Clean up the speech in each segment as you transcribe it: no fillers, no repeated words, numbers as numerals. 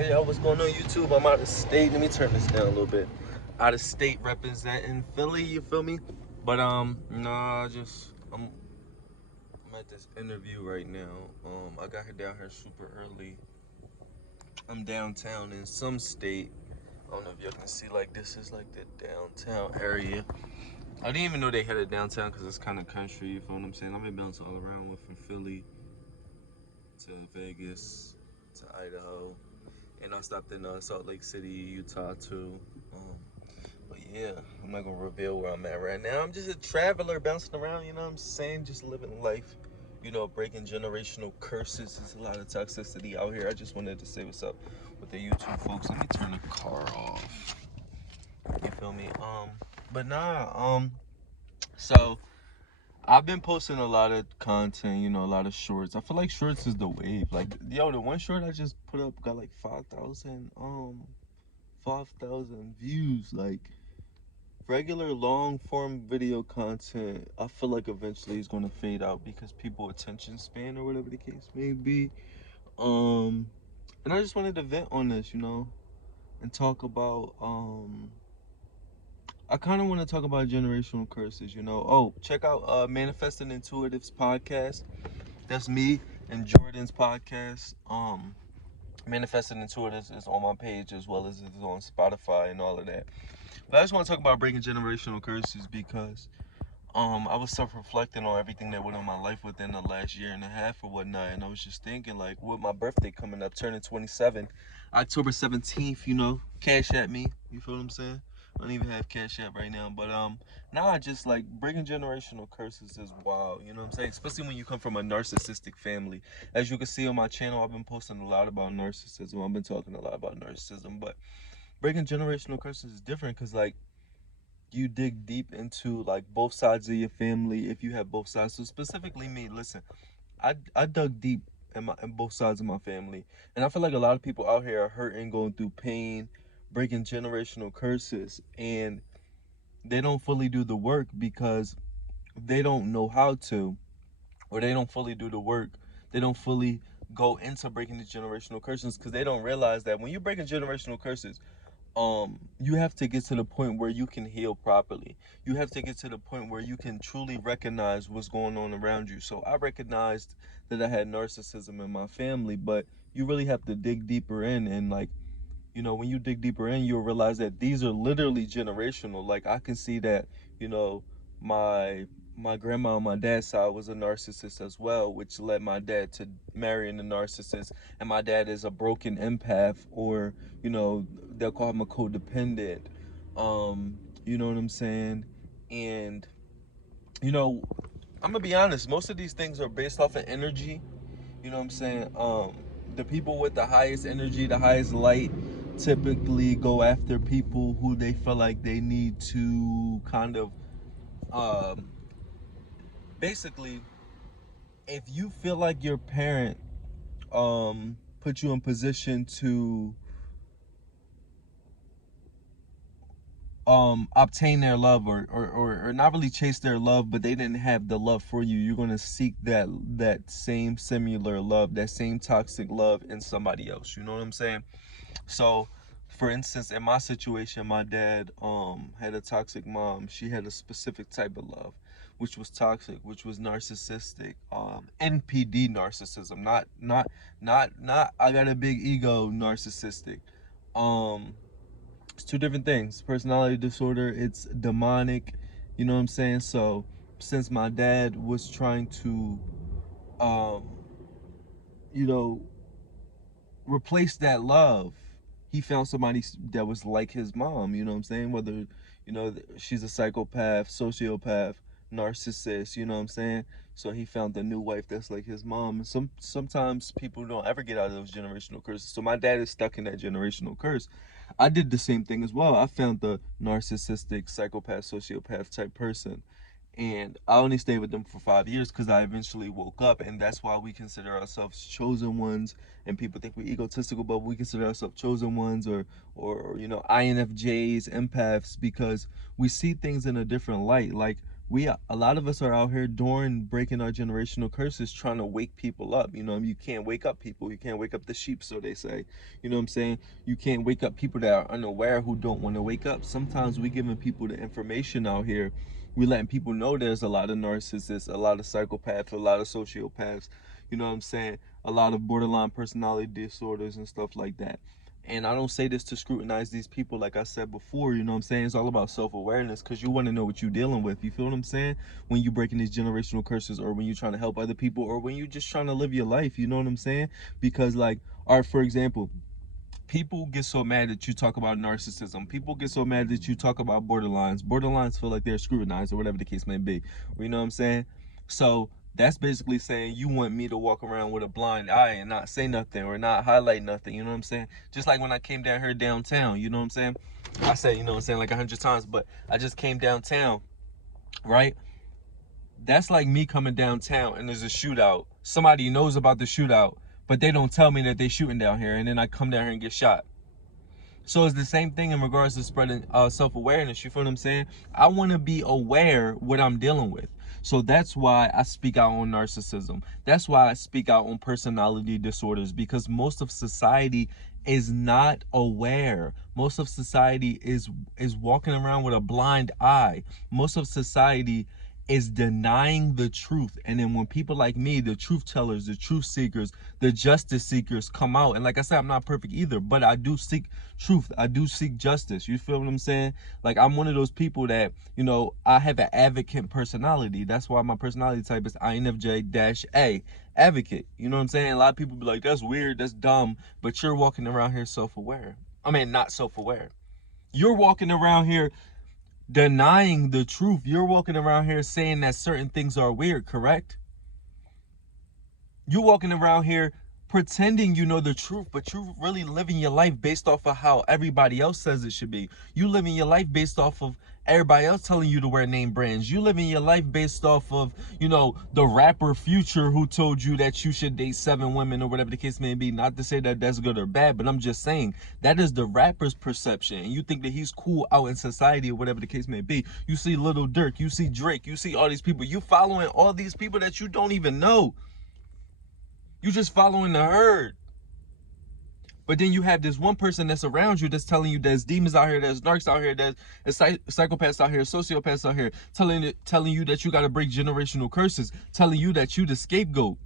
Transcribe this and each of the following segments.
Yo, what's going on YouTube? I'm out of state. Let me turn this down a little bit. Out of state representing Philly, you feel me? But nah, I'm at this interview right now. I got here down here super early. I'm downtown in some state. I don't know if y'all can see, like, this is like the downtown area. I didn't even know they had a downtown because it's kind of country, you feel what I'm saying? I've been bouncing all around, went from Philly to Vegas to Idaho. And I stopped in Salt Lake City, Utah too. But yeah, I'm not gonna reveal where I'm at right now. I'm just a traveler bouncing around, you know what I'm saying? Just living life, breaking generational curses. There's a lot of toxicity out here. I just wanted to say what's up with the YouTube folks. Let me turn the car off. You feel me? But so I've been posting a lot of content, a lot of shorts. I feel like shorts is the wave. Like, the one short I just put up got like 5,000 views. Like, regular long form video content, I feel like eventually is going to fade out because people attention span or whatever the case may be. And I just wanted to vent on this, and talk about I kind of want to talk about generational curses. Oh, check out Manifesting Intuitives podcast. That's me and Jordan's podcast. Manifesting Intuitives is on my page as well as it's on Spotify and all of that. But I just want to talk about breaking generational curses because I was self-reflecting on everything that went on in my life within the last year and a half or whatnot, and I was just thinking, like, with my birthday coming up, turning 27, October 17th, cash at me. You feel what I'm saying? I don't even have cash app right now, but now just like breaking generational curses is wild. You know what I'm saying? Especially when you come from a narcissistic family. As you can see on my channel, I've been posting a lot about narcissism. I've been talking a lot about narcissism, but breaking generational curses is different because, like, you dig deep into like both sides of your family if you have both sides. So specifically me, listen, I dug deep in both sides of my family, and I feel like a lot of people out here are hurting, going through pain, breaking generational curses, and they don't fully do the work because they don't know how to, or they don't fully do the work. They don't fully go into breaking the generational curses because they don't realize that when you're breaking generational curses, you have to get to the point where you can heal properly. You have to get to the point where you can truly recognize what's going on around you. So I recognized that I had narcissism in my family, but you really have to dig deeper in, and, like, when you dig deeper in, you'll realize that these are literally generational. Like, I can see that, you know, my my grandma on my dad's side was a narcissist as well, which led my dad to marrying a narcissist. And my dad is a broken empath, or, they'll call him a codependent. You know what I'm saying? And, you know, I'm gonna be honest, most of these things are based off of energy. You know what I'm saying? The people with the highest energy, the highest light, typically go after people who they feel like they need to kind of, um, basically, if you feel like your parent put you in position to obtain their love, or not really chase their love, but they didn't have the love for you, you're gonna seek that same similar love, that same toxic love in somebody else. You know what I'm saying? So, for instance, in my situation, my dad had a toxic mom. She had a specific type of love, which was toxic, which was narcissistic, NPD narcissism, not I got a big ego narcissistic. Um, it's two different things. Personality disorder, it's demonic. You know what I'm saying? So, since my dad was trying to, um, you know, replace that love, he found somebody that was like his mom. You know what I'm saying? Whether, she's a psychopath, sociopath, narcissist, you know what I'm saying? So he found a new wife that's like his mom. And sometimes people don't ever get out of those generational curses. So my dad is stuck in that generational curse. I did the same thing as well. I found the narcissistic, psychopath, sociopath type person, and I only stayed with them for 5 years because I eventually woke up. And that's why we consider ourselves chosen ones. And people think we're egotistical, but we consider ourselves chosen ones, or INFJs, empaths, because we see things in a different light. Like, a lot of us are out here during breaking our generational curses trying to wake people up. You can't wake up people. You can't wake up the sheep, so they say. You know what I'm saying? You can't wake up people that are unaware who don't want to wake up. Sometimes we giving people the information out here. We letting people know there's a lot of narcissists, a lot of psychopaths, a lot of sociopaths. You know what I'm saying? A lot of borderline personality disorders and stuff like that. And I don't say this to scrutinize these people, like I said before. You know what I'm saying? It's all about self-awareness, because you want to know what you're dealing with. You feel what I'm saying? When you're breaking these generational curses, or when you're trying to help other people, or when you're just trying to live your life. You know what I'm saying? Because, like, all right, for example, people get so mad that you talk about narcissism. People get so mad that you talk about borderlines. Borderlines feel like they're scrutinized, or whatever the case may be. You know what I'm saying? So that's basically saying you want me to walk around with a blind eye and not say nothing or not highlight nothing. You know what I'm saying? Just like when I came down here downtown. You know what I'm saying? I said, you know what I'm saying, like 100 times, but I just came downtown, right? That's like me coming downtown and there's a shootout. Somebody knows about the shootout, but they don't tell me that they shooting down here, and then I come down here and get shot. So it's the same thing in regards to spreading self-awareness. You feel what I'm saying? I want to be aware what I'm dealing with. So that's why I speak out on narcissism. That's why I speak out on personality disorders, because most of society is not aware. Most of society is walking around with a blind eye. Most of society is denying the truth. And then when people like me, the truth tellers, the truth seekers, the justice seekers come out, and like I said, I'm not perfect either, but I do seek truth. I do seek justice. You feel what I'm saying? Like, I'm one of those people that, I have an advocate personality. That's why my personality type is INFJ-A, advocate. You know what I'm saying? A lot of people be like, that's weird, that's dumb, but you're walking around here self-aware. I mean, not self-aware. You're walking around here denying the truth. You're walking around here saying that certain things are weird, correct? You're walking around here pretending you know the truth, but you're really living your life based off of how everybody else says it should be. You living your life based off of everybody else telling you to wear name brands. You living your life based off of, the rapper Future, who told you that you should date 7 women or whatever the case may be. Not to say that that's good or bad, but I'm just saying that is the rapper's perception. And you think that he's cool out in society or whatever the case may be. You see Little Durk, you see Drake, you see all these people. You following all these people that you don't even know. You just following the herd. But then you have this one person that's around you that's telling you there's demons out here, there's narcs out here, there's psychopaths out here, sociopaths out here, telling you that you got to break generational curses, telling you that you the scapegoat.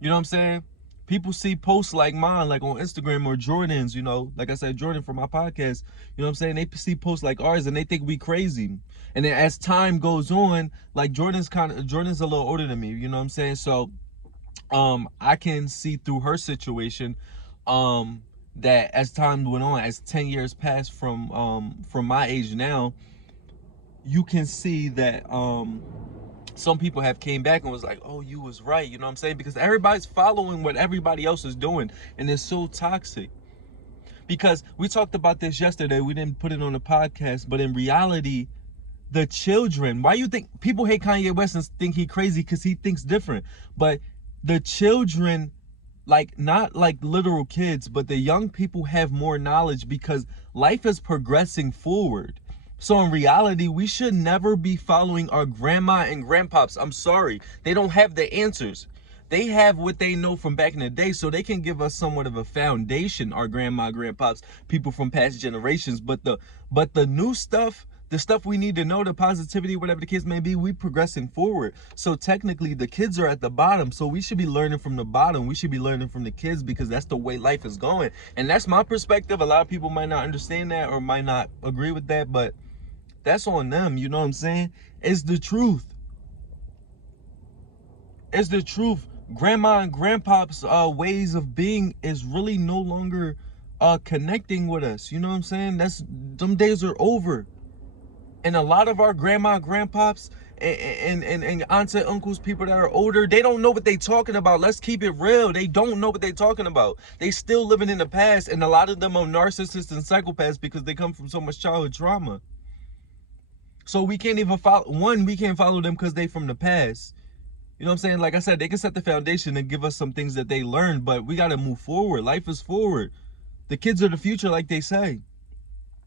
You know what I'm saying? People see posts like mine, like on Instagram, or Jordan's, like I said, Jordan from my podcast, you know what I'm saying? They see posts like ours and they think we crazy. And then as time goes on, like Jordan's a little older than me, you know what I'm saying? So I can see through her situation, that as time went on, as 10 years passed from my age now, you can see that some people have came back and was like, oh, you was right, you know what I'm saying? Because everybody's following what everybody else is doing, and it's so toxic. Because we talked about this yesterday, we didn't put it on the podcast, but in reality, the children, why you think people hate Kanye West and think he crazy? Because he thinks different. But the children, like, not like literal kids, but the young people have more knowledge because life is progressing forward. So in reality, we should never be following our grandma and grandpops. I'm sorry, they don't have the answers. They have what they know from back in the day, so they can give us somewhat of a foundation, our grandma, grandpops, people from past generations. But the new stuff, the stuff we need to know, the positivity, whatever the case may be, we progressing forward. So technically the kids are at the bottom, so we should be learning from the bottom. We should be learning from the kids, because that's the way life is going. And that's my perspective. A lot of people might not understand that or might not agree with that, but that's on them. You know what I'm saying? It's the truth. It's the truth. Grandma and grandpa's ways of being is really no longer connecting with us. You know what I'm saying? Them days are over. And a lot of our grandma, grandpops, and aunts and uncles, people that are older, they don't know what they talking about. Let's keep it real. They don't know what they talking about. They still living in the past, and a lot of them are narcissists and psychopaths because they come from so much childhood trauma. So we can't even we can't follow them because they from the past. You know what I'm saying? Like I said, they can set the foundation and give us some things that they learned, but we got to move forward. Life is forward. The kids are the future, like they say.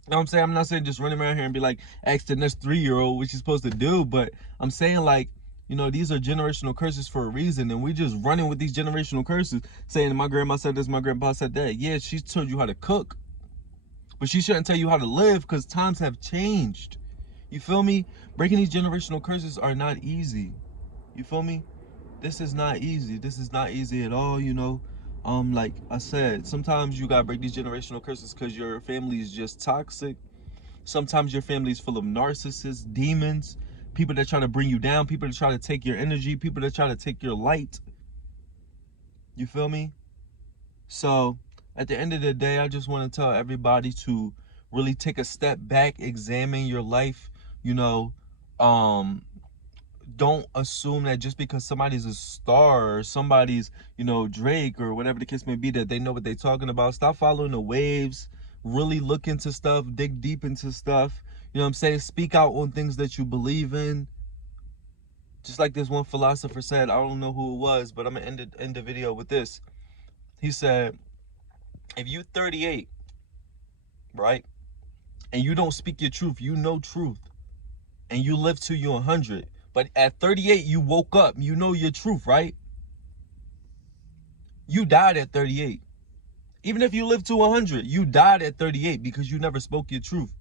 You know what I'm saying? I'm not saying just running around here and be like, ask the next 3-year-old what you're supposed to do, but I'm saying like, you know, these are generational curses for a reason, and we just running with these generational curses, saying my grandma said this, my grandpa said that. Yeah, she told you how to cook, but she shouldn't tell you how to live because times have changed. You feel me? Breaking these generational curses are not easy. You feel me? This is not easy. This is not easy at all, you know. Like I said, sometimes you gotta break these generational curses because your family is just toxic. Sometimes your family is full of narcissists, demons, people that try to bring you down, people that try to take your energy, people that try to take your light. You feel me? So at the end of the day, I just want to tell everybody to really take a step back, examine your life, you know. um don't assume that just because somebody's a star or somebody's, you know, Drake or whatever the case may be, that they know what they're talking about. Stop following the waves. Really look into stuff, dig deep into stuff. You know what I'm saying? Speak out on things that you believe in. Just like this one philosopher said, I don't know who it was, but I'm gonna end the video with this. He said, if you 38, right, and you don't speak your truth, you know truth, and you live till you're 100, but at 38 you woke up, you know your truth, right? You died at 38. Even if you live to 100, you died at 38 because you never spoke your truth.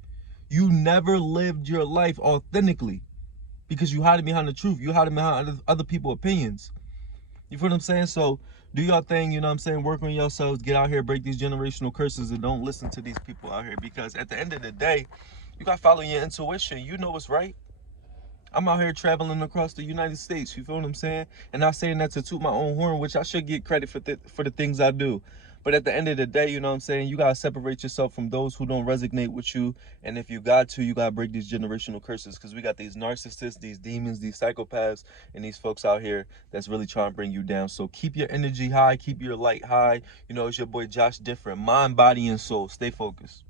You never lived your life authentically because you hid behind the truth. You hid behind other people's opinions. You feel what I'm saying? So do your thing, you know what I'm saying? Work on yourselves, get out here, break these generational curses, and don't listen to these people out here, because at the end of the day, you got to follow your intuition. You know what's right. I'm out here traveling across the United States. You feel what I'm saying? And not saying that to toot my own horn, which I should get credit for the things I do. But at the end of the day, you know what I'm saying? You got to separate yourself from those who don't resonate with you. And if you got to, you got to break these generational curses, because we got these narcissists, these demons, these psychopaths, and these folks out here that's really trying to bring you down. So keep your energy high, keep your light high. You know, it's your boy Josh Different. Mind, body, and soul. Stay focused.